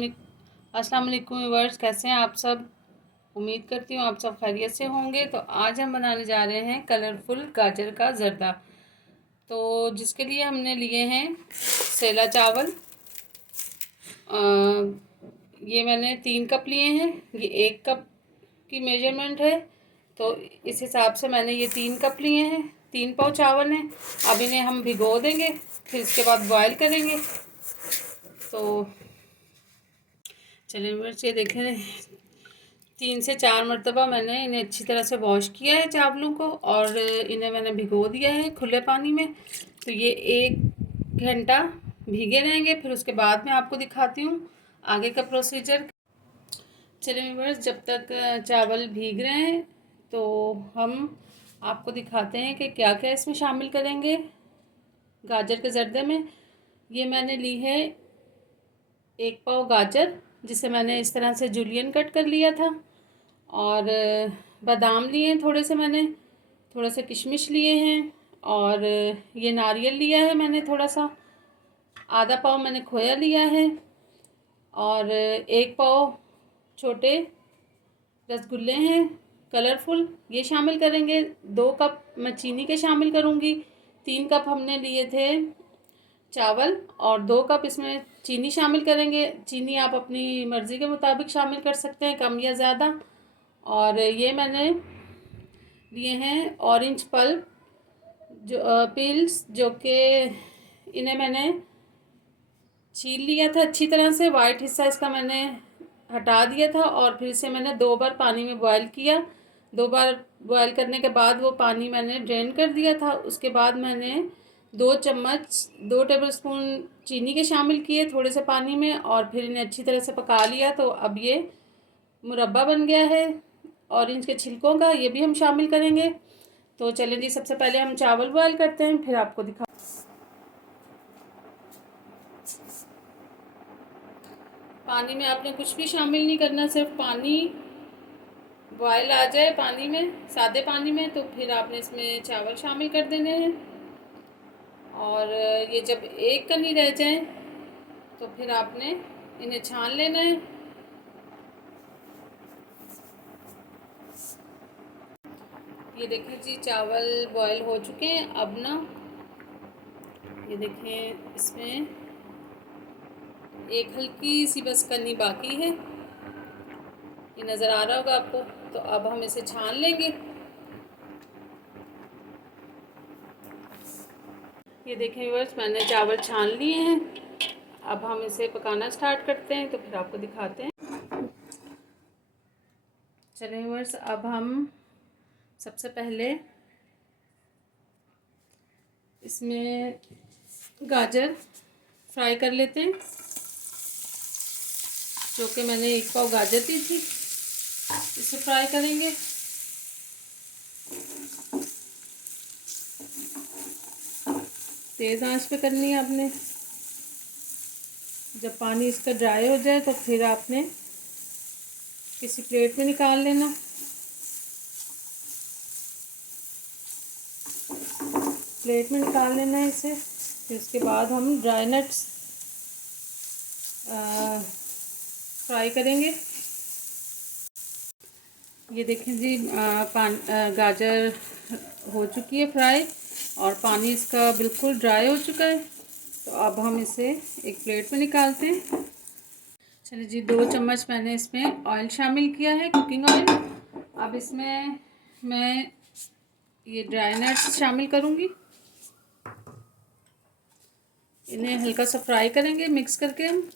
अस्सलाम वालेकुम व्यूअर्स, कैसे हैं आप सब। उम्मीद करती हूँ आप सब खैरियत से होंगे। तो आज हम बनाने जा रहे हैं कलरफुल गाजर का जर्दा। तो जिसके लिए हमने लिए हैं सेला चावल। ये मैंने 3 कप लिए हैं। ये 1 कप की मेजरमेंट है, तो इस हिसाब से मैंने ये 3 कप लिए हैं। 3 पाव चावल हैं। अब इन्हें हम भिगो देंगे, फिर इसके बाद बॉयल करेंगे। तो चलिए व्यूअर्स, ये देखें 3 से 4 मरतबा मैंने इन्हें अच्छी तरह से वॉश किया है चावलों को, और इन्हें मैंने भिगो दिया है खुले पानी में। तो ये 1 घंटा भीगे रहेंगे, फिर उसके बाद मैं आपको दिखाती हूँ आगे का प्रोसीजर। चलिए व्यूअर्स, जब तक चावल भीग रहे हैं तो हम आपको दिखाते हैं कि क्या क्या इसमें शामिल करेंगे गाजर के जर्दे में। ये मैंने ली है 1 पाव गाजर, जिसे मैंने इस तरह से जूलियन कट कर लिया था। और बादाम लिए हैं थोड़े से, मैंने थोड़ा सा किशमिश लिए हैं। और ये नारियल लिया है मैंने थोड़ा सा। आधा पाव मैंने खोया लिया है। और 1 पाव छोटे रसगुल्ले हैं कलरफुल, ये शामिल करेंगे। 2 कप मैं चीनी के शामिल करूँगी। 3 कप हमने लिए थे चावल, और 2 कप इसमें चीनी शामिल करेंगे। चीनी आप अपनी मर्ज़ी के मुताबिक शामिल कर सकते हैं, कम या ज़्यादा। और ये मैंने लिए हैं ऑरेंज पल्प जो पील्स, जो कि इन्हें मैंने छील लिया था अच्छी तरह से। वाइट हिस्सा इसका मैंने हटा दिया था, और फिर इसे मैंने 2 बार पानी में बॉयल किया। 2 बार बॉयल करने के बाद वो पानी मैंने ड्रेन कर दिया था। उसके बाद मैंने 2 टेबलस्पून चीनी के शामिल किए थोड़े से पानी में, और फिर इन्हें अच्छी तरह से पका लिया। तो अब ये मुरब्बा बन गया है ऑरेंज के छिलकों का, ये भी हम शामिल करेंगे। तो चलिए जी, सबसे पहले हम चावल बॉयल करते हैं, फिर आपको दिखा। पानी में आपने कुछ भी शामिल नहीं करना, सिर्फ पानी बॉयल आ जाए पानी में, सादे पानी में, तो फिर आपने इसमें चावल शामिल कर देने हैं। और ये जब एक कनी रह जाए तो फिर आपने इन्हें छान लेना है। ये देखें जी, चावल बॉयल हो चुके हैं। अब ना ये देखें, इसमें एक हल्की सी बस कनी बाकी है, ये नज़र आ रहा होगा आपको। तो अब हम इसे छान लेंगे। ये देखें व्यूअर्स, मैंने चावल छान लिए हैं। अब हम इसे पकाना स्टार्ट करते हैं, तो फिर आपको दिखाते हैं। चलिए व्यूअर्स, अब हम सबसे पहले इसमें गाजर फ्राई कर लेते हैं, जो कि मैंने 1 पाव गाजर दी थी, इसे फ्राई करेंगे। तेज़ आंच पे करनी है आपने। जब पानी इसका ड्राई हो जाए तो फिर आपने किसी प्लेट में निकाल लेना। प्लेट में निकाल लेना है इसे। फिर उसके बाद हम ड्राई नट्स फ्राई करेंगे। ये देखें जी, गाजर हो चुकी है फ्राई, और पानी इसका बिल्कुल ड्राई हो चुका है। तो अब हम इसे एक प्लेट में निकालते हैं। चलिए जी, 2 चम्मच मैंने इसमें ऑयल शामिल किया है, कुकिंग ऑयल। अब इसमें मैं ये ड्राई नट्स शामिल करूँगी। इन्हें हल्का सा फ्राई करेंगे मिक्स करके हम।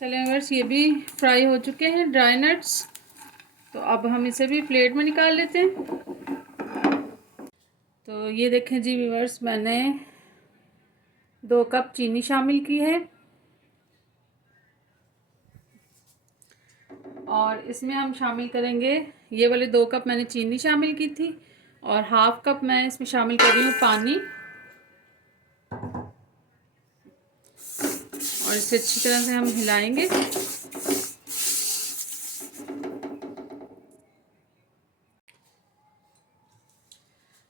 चलिए व्यूअर्स, ये भी फ्राई हो चुके हैं ड्राई नट्स। तो अब हम इसे भी प्लेट में निकाल लेते हैं। तो ये देखें जी व्यूअर्स, मैंने 2 कप चीनी शामिल की है, और इसमें हम शामिल करेंगे, ये वाले 2 कप मैंने चीनी शामिल की थी, और 1/2 कप मैं इसमें शामिल कर रही हूँ पानी। और इसे अच्छी तरह से हम हिलाएंगे।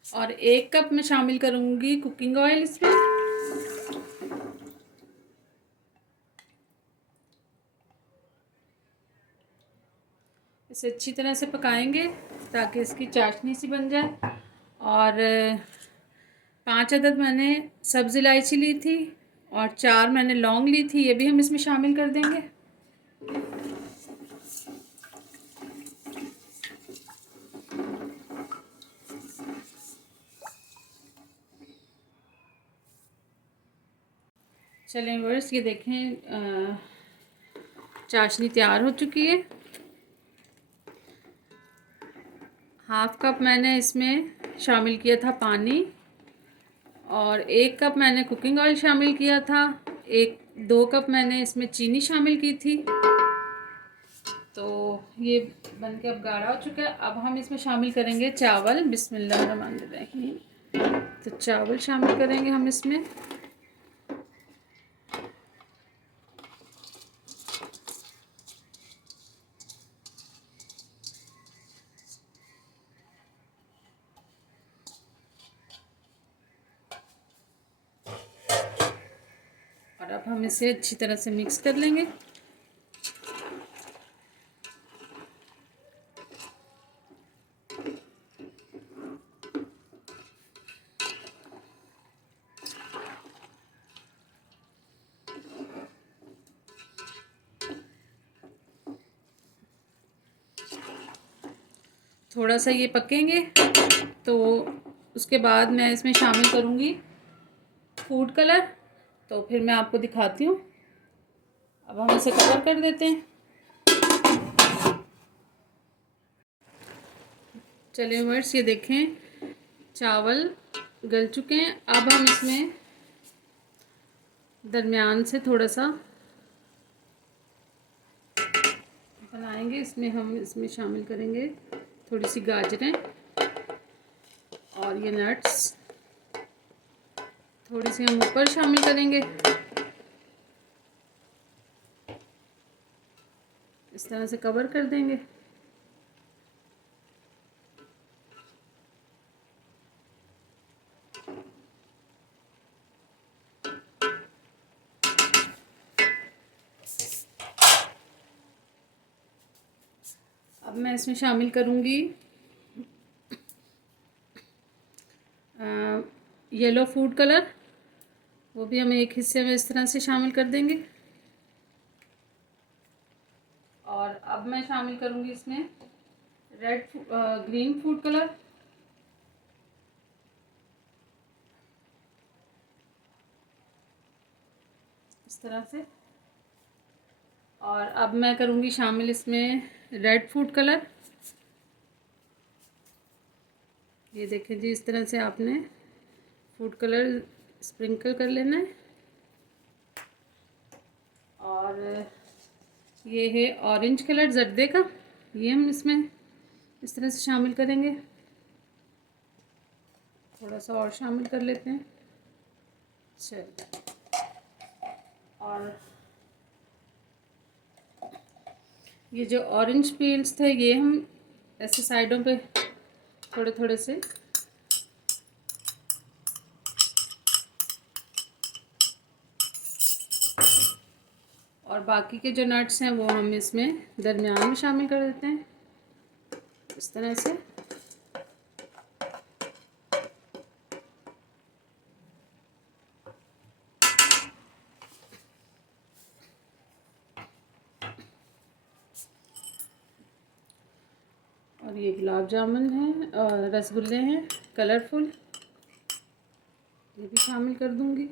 और 1 कप मैं शामिल करूँगी कुकिंग ऑयल इसमें। इसे अच्छी तरह से पकाएंगे ताकि इसकी चाशनी सी बन जाए। और 5 अदद मैंने सब्ज़ इलायची ली थी और 4 मैंने लौंग ली थी, ये भी हम इसमें शामिल कर देंगे। चलें व्यूअर्स, ये देखें चाशनी तैयार हो चुकी है। 1/2 कप मैंने इसमें शामिल किया था पानी और 1 कप मैंने कुकिंग ऑयल शामिल किया था। 2 कप मैंने इसमें चीनी शामिल की थी। तो ये बन के अब गाढ़ा हो चुका है। अब हम इसमें शामिल करेंगे चावल। बिस्मिल्लाहिर्रहमानिर्रहीम। तो चावल शामिल करेंगे हम इसमें। और अब हम इसे अच्छी तरह से मिक्स कर लेंगे। थोड़ा सा ये पकेंगे तो उसके बाद मैं इसमें शामिल करूँगी फूड कलर। तो फिर मैं आपको दिखाती हूँ। अब हम इसे कवर कर देते हैं। चलिए व्यूअर्स, ये देखें चावल गल चुके हैं। अब हम इसमें दरमियान से थोड़ा सा बनाएंगे। हम इसमें शामिल करेंगे थोड़ी सी गाजरें और ये नट्स थोड़ी सी हम ऊपर शामिल करेंगे। इस तरह से कवर कर देंगे। अब मैं इसमें शामिल करूँगी येलो फूड कलर। वो भी हम एक हिस्से में इस तरह से शामिल कर देंगे। और अब मैं शामिल करूँगी इसमें ग्रीन फूड कलर। इस तरह से। और अब मैं करूँगी शामिल इसमें रेड फूड कलर। ये देखें जी, इस तरह से आपने फूड कलर स्प्रिंकल कर लेना है। और ये है ऑरेंज कलर जर्दे का, ये हम इसमें इस तरह से शामिल करेंगे। थोड़ा सा और शामिल कर लेते हैं। चलिए, और ये जो ऑरेंज पील्स थे ये हम ऐसे साइडों पे थोड़े थोड़े से और बाकी के जो नट्स हैं वो हम इसमें दरमियान में शामिल कर देते हैं इस तरह से। और ये गुलाब जामुन हैं और रसगुल्ले हैं कलरफुल, ये भी शामिल कर दूंगी।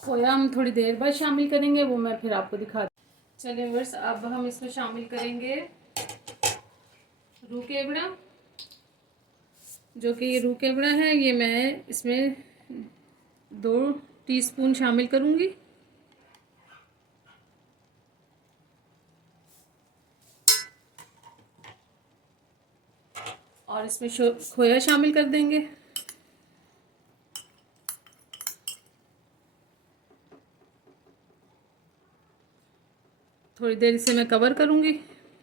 खोया हम थोड़ी देर बाद शामिल करेंगे, वो मैं फिर आपको दिखा। चलिए व्यूअर्स, अब हम इसमें शामिल करेंगे रूह केवड़ा। जो कि ये रूह केवड़ा है, ये मैं इसमें 2 टीस्पून शामिल करूँगी। और इसमें खोया शामिल कर देंगे। थोड़ी देर इसे मैं कवर करूँगी,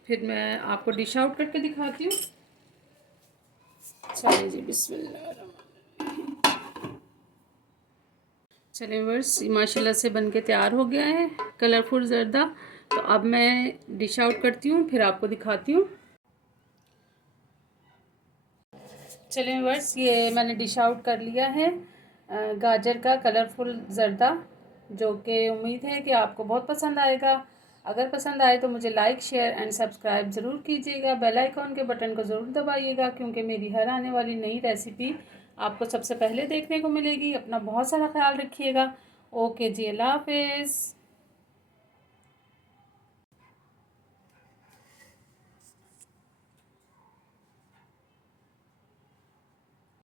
फिर मैं आपको डिश आउट करके दिखाती हूँ। चलिए जी, बिस्मिल्लाह। चलिए वर्स, माशाल्लाह से बन के तैयार हो गया है कलरफुल ज़र्दा। तो अब मैं डिश आउट करती हूँ, फिर आपको दिखाती हूँ। चलिए वर्स, ये मैंने डिश आउट कर लिया है गाजर का कलरफुल ज़र्दा, जो कि उम्मीद है कि आपको बहुत पसंद आएगा। अगर पसंद आए तो मुझे लाइक, शेयर एंड सब्सक्राइब ज़रूर कीजिएगा। बेल आइकॉन के बटन को ज़रूर दबाइएगा, क्योंकि मेरी हर आने वाली नई रेसिपी आपको सबसे पहले देखने को मिलेगी। अपना बहुत सारा ख्याल रखिएगा। ओके जी, अल्लाह हाफिज़।